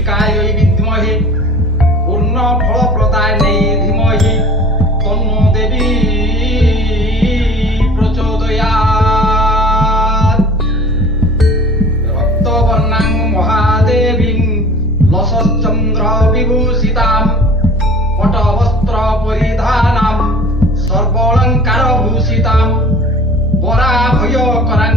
পুণ্ডরীকাयै বিদ্মহে পূর্ণ ফলপ্রদায়িনী ধীমহি তন্নো দেবী প্রচোদয়াৎ। রক্তবর্ণাং মহাদেবীং লসশ্চন্দ্র বিভূষিতাম পটবস্ত্র পরিধানাম সর্বালঙ্কার ভূষিতাম বরাভয়করাং